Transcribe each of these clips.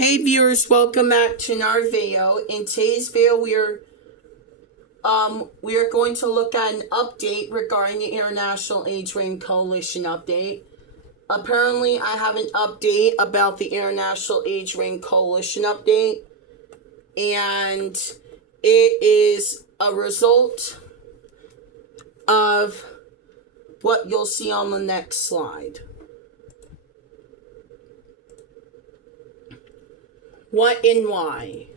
Hey viewers, welcome back to another video. In today's video, we are going to look at an update regarding the International AIDS Ring Coalition update. Apparently, I have an update about the International AIDS Ring Coalition update, and it is a result of what you'll see on the next slide. What and why?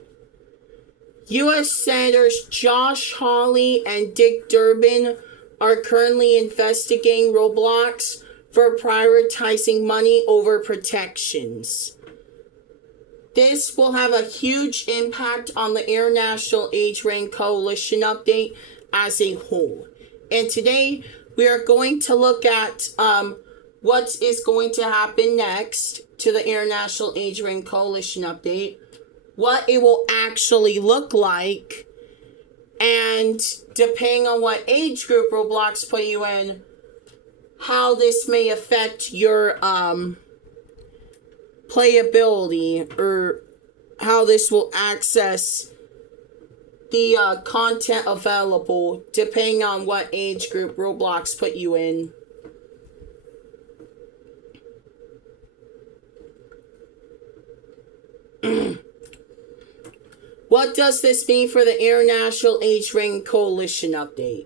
U.S. Senators Josh Hawley and Dick Durbin are currently investigating Roblox for prioritizing money over protections. This will have a huge impact on the International AIDS Ring Coalition update as a whole. And today, we are going to look at what is going to happen next to the International AIDS Ring Coalition update, what it will actually look like, and depending on what age group Roblox put you in, how this may affect your playability, or how this will access the content available depending on what age group Roblox put you in. What does this mean for the International AIDS Ring Coalition update?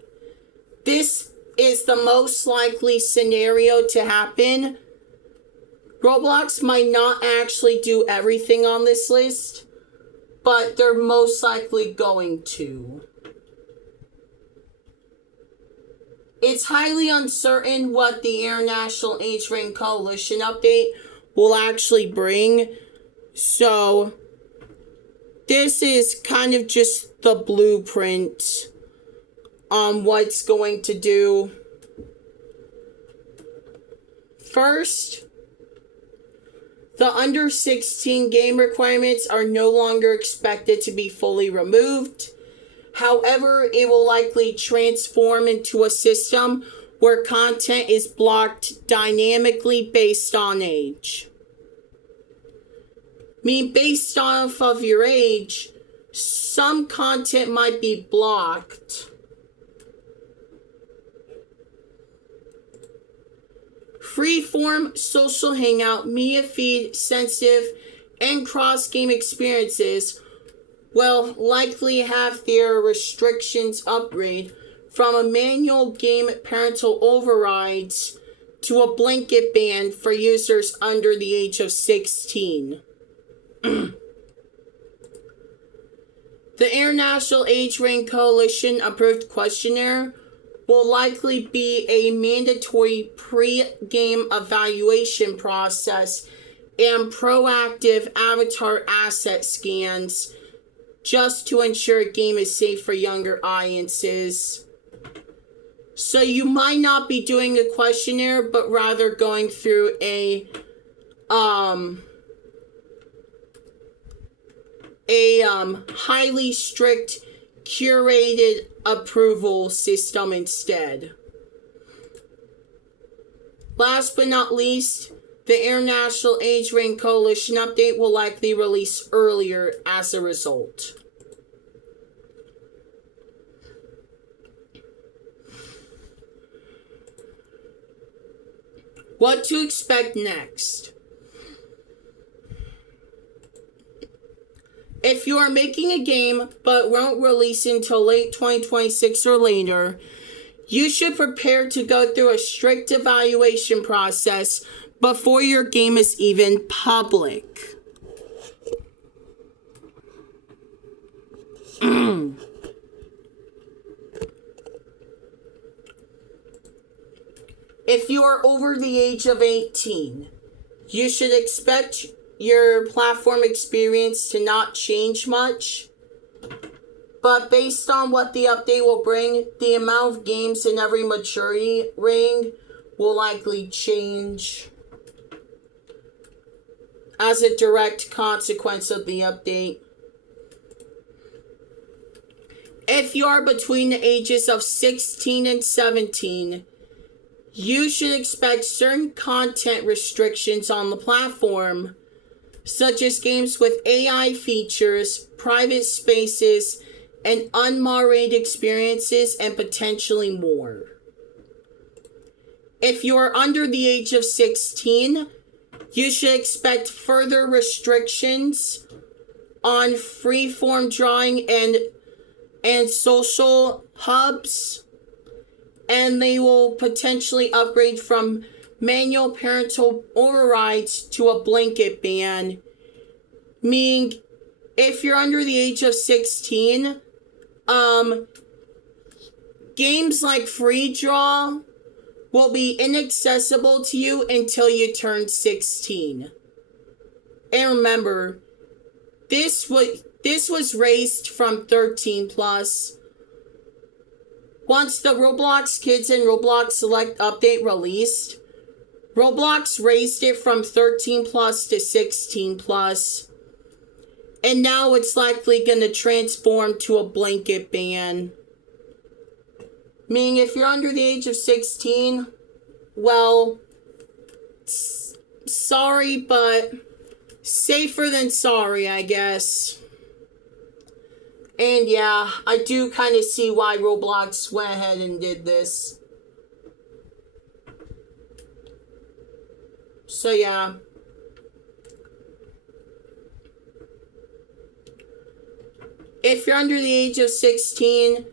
This is the most likely scenario to happen. Roblox might not actually do everything on this list, but they're most likely going to. It's highly uncertain what the International AIDS Ring Coalition update will actually bring, so this is kind of just the blueprint on what's going to do. First, the under 16 game requirements are no longer expected to be fully removed. However, it will likely transform into a system where content is blocked dynamically based on age. Based off of your age, some content might be blocked. Freeform, social hangout, media feed, sensitive, and cross-game experiences will likely have their restrictions upgrade from a manual game parental overrides to a blanket ban for users under the age of 16. The International AIDS Ring Coalition approved questionnaire will likely be a mandatory pre-game evaluation process and proactive avatar asset scans just to ensure a game is safe for younger audiences. So you might not be doing a questionnaire, but rather going through a highly strict, curated approval system instead. Last but not least, the International AIDS Ring Coalition update will likely release earlier as a result. What to expect next? If you are making a game but won't release until late 2026 or later, you should prepare to go through a strict evaluation process before your game is even public. If you are over the age of 18, you should expect your platform experience to not change much, but based on what the update will bring, the amount of games in every maturity ring will likely change as a direct consequence of the update. If you are between the ages of 16 and 17, you should expect certain content restrictions on the platform, such as games with AI features, private spaces, and unmoderated experiences, and potentially more. If you are under the age of 16, you should expect further restrictions on freeform drawing and social hubs, and they will potentially upgrade from manual parental overrides to a blanket ban, meaning if you're under the age of 16, games like Free Draw will be inaccessible to you until you turn 16. And remember, this was raised from 13 plus. Once the Roblox Kids and Roblox Select update released, Roblox raised it from 13 plus to 16 plus. And now it's likely going to transform to a blanket ban. Meaning if you're under the age of 16, well, sorry, but safer than sorry, I guess. And yeah, I do kind of see why Roblox went ahead and did this. So yeah. If you're under the age of 16,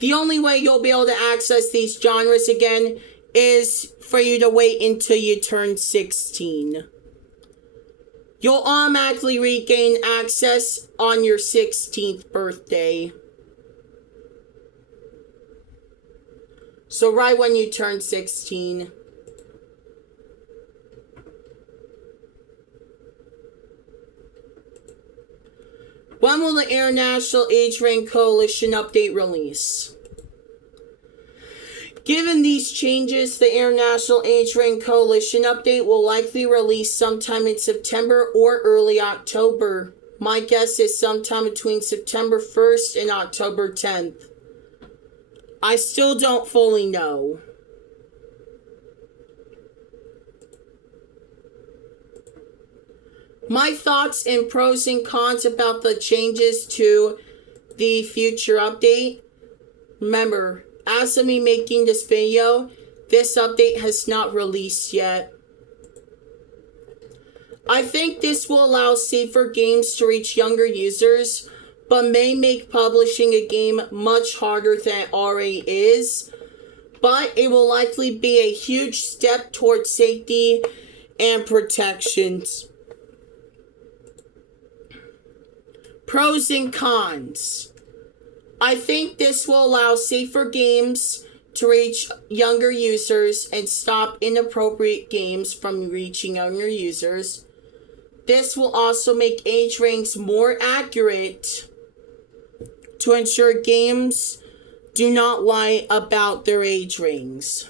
the only way you'll be able to access these genres again is for you to wait until you turn 16. You'll automatically regain access on your 16th birthday. So right when you turn 16. When will the International Age Range Coalition update release? Given these changes, the International Age Range Coalition update will likely release sometime in September or early October. My guess is sometime between September 1st and October 10th. I still don't fully know. My thoughts and pros and cons about the changes to the future update. Remember, as of me making this video, this update has not released yet. I think this will allow safer games to reach younger users, but may make publishing a game much harder than it already is. But it will likely be a huge step towards safety and protections. Pros and cons. I think this will allow safer games to reach younger users and stop inappropriate games from reaching younger users. This will also make age ranks more accurate to ensure games do not lie about their age ranks.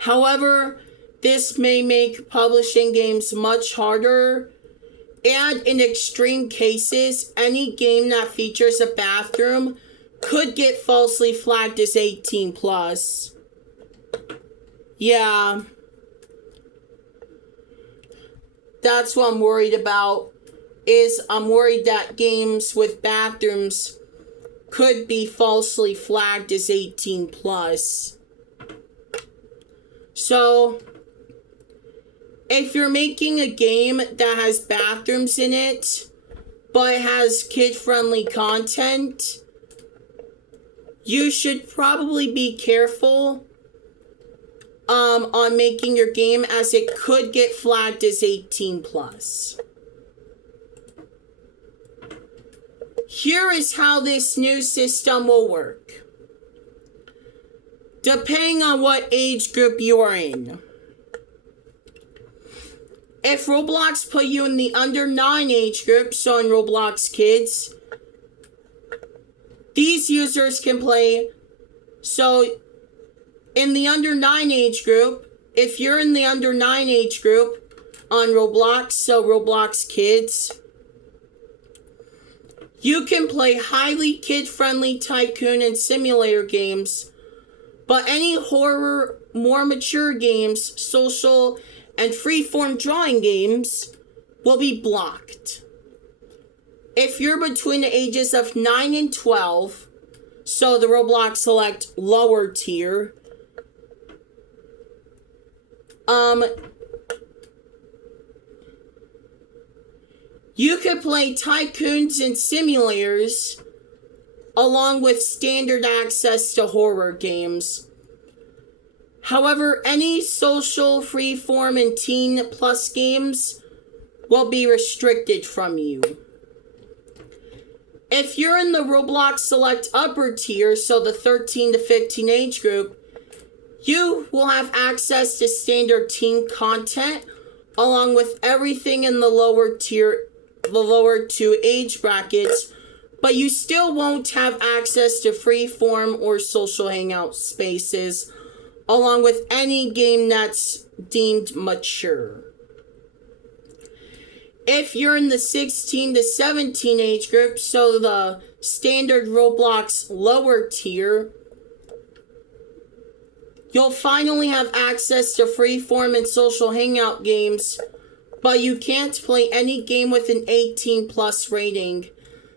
However, this may make publishing games much harder. And in extreme cases, any game that features a bathroom could get falsely flagged as 18 plus. Yeah. That's what I'm worried about. I'm worried that games with bathrooms could be falsely flagged as 18 plus. So, if you're making a game that has bathrooms in it, but has kid-friendly content, you should probably be careful on making your game, as it could get flagged as 18 plus. Here is how this new system will work. Depending on what age group you are in. If Roblox put you in the under 9 age group, so in Roblox Kids, these users can play. So in the under 9 age group, if you're in the under 9 age group on Roblox, so Roblox Kids, you can play highly kid-friendly tycoon and simulator games, but any horror, more mature games, social, and freeform drawing games will be blocked. If you're between the ages of 9 and 12, so the Roblox Select lower tier, you could play tycoons and simulators along with standard access to horror games. However, any social, freeform, and teen plus games will be restricted from you. If you're in the Roblox Select upper tier, so the 13 to 15 age group, you will have access to standard teen content along with everything in the lower tier, the lower two age brackets, but you still won't have access to freeform or social hangout spaces along with any game that's deemed mature. If you're in the 16 to 17 age group, so the standard Roblox lower tier, you'll finally have access to freeform and social hangout games, but you can't play any game with an 18 plus rating,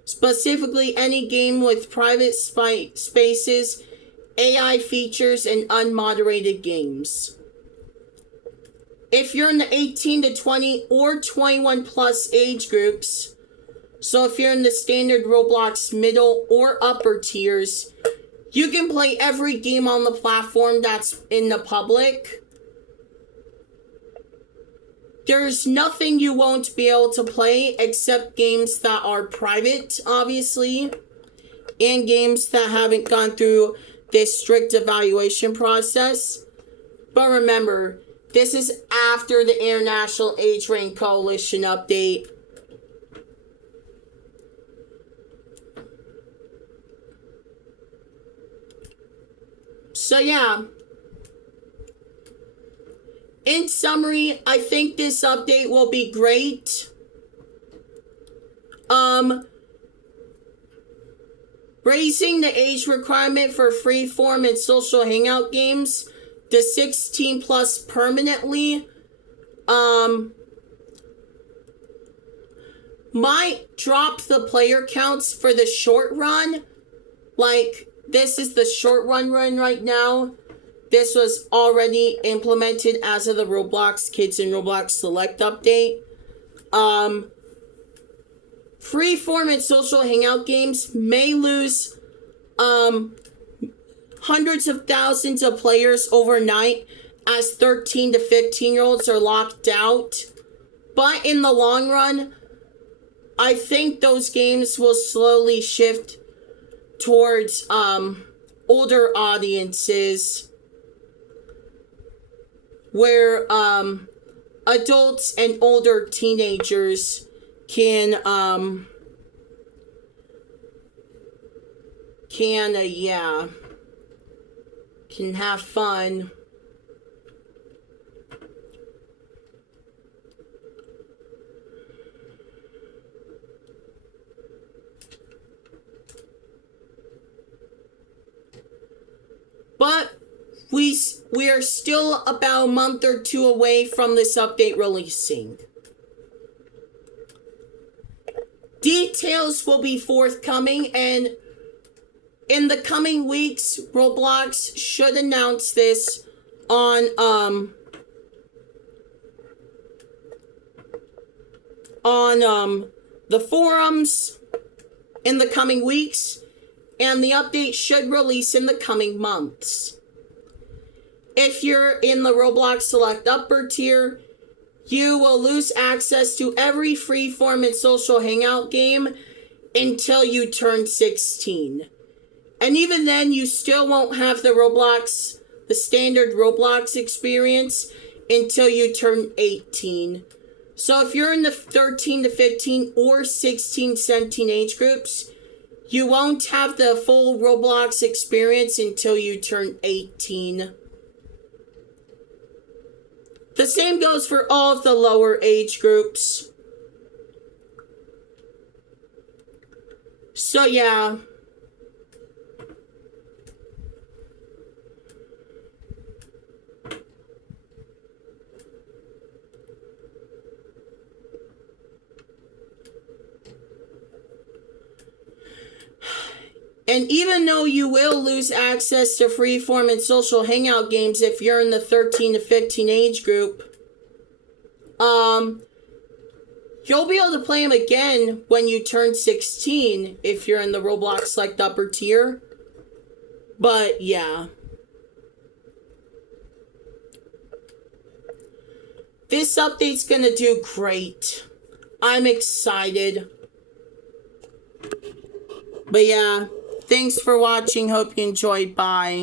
specifically any game with private spaces, AI features, and unmoderated games. If you're in the 18 to 20 or 21 plus age groups, so if you're in the standard Roblox middle or upper tiers, you can play every game on the platform that's in the public. There's nothing you won't be able to play except games that are private, obviously, and games that haven't gone through this strict evaluation process. But remember, this is after the International Age Range Coalition update. So yeah. In summary, I think this update will be great. Raising the age requirement for freeform and social hangout games to 16 plus permanently might drop the player counts for the short run. Like, this is the short run right now. This was already implemented as of the Roblox Kids and Roblox Select update. Freeform and social hangout games may lose hundreds of thousands of players overnight as 13 to 15 year olds are locked out. But in the long run, I think those games will slowly shift towards older audiences where adults and older teenagers can have fun. But we are still about a month or two away from this update releasing. Details will be forthcoming, and in the coming weeks, Roblox should announce this on the forums in the coming weeks, and the update should release in the coming months. If you're in the Roblox Select upper tier, you will lose access to every freeform and social hangout game until you turn 16. And even then, you still won't have the standard Roblox experience until you turn 18. So if you're in the 13 to 15 or 16, 17 age groups, you won't have the full Roblox experience until you turn 18. The same goes for all of the lower age groups. So yeah. And even though you will lose access to freeform and social hangout games if you're in the 13 to 15 age group, you'll be able to play them again when you turn 16 if you're in the Roblox Select Upper tier. But yeah. This update's gonna do great. I'm excited. But yeah, thanks for watching. Hope you enjoyed. Bye.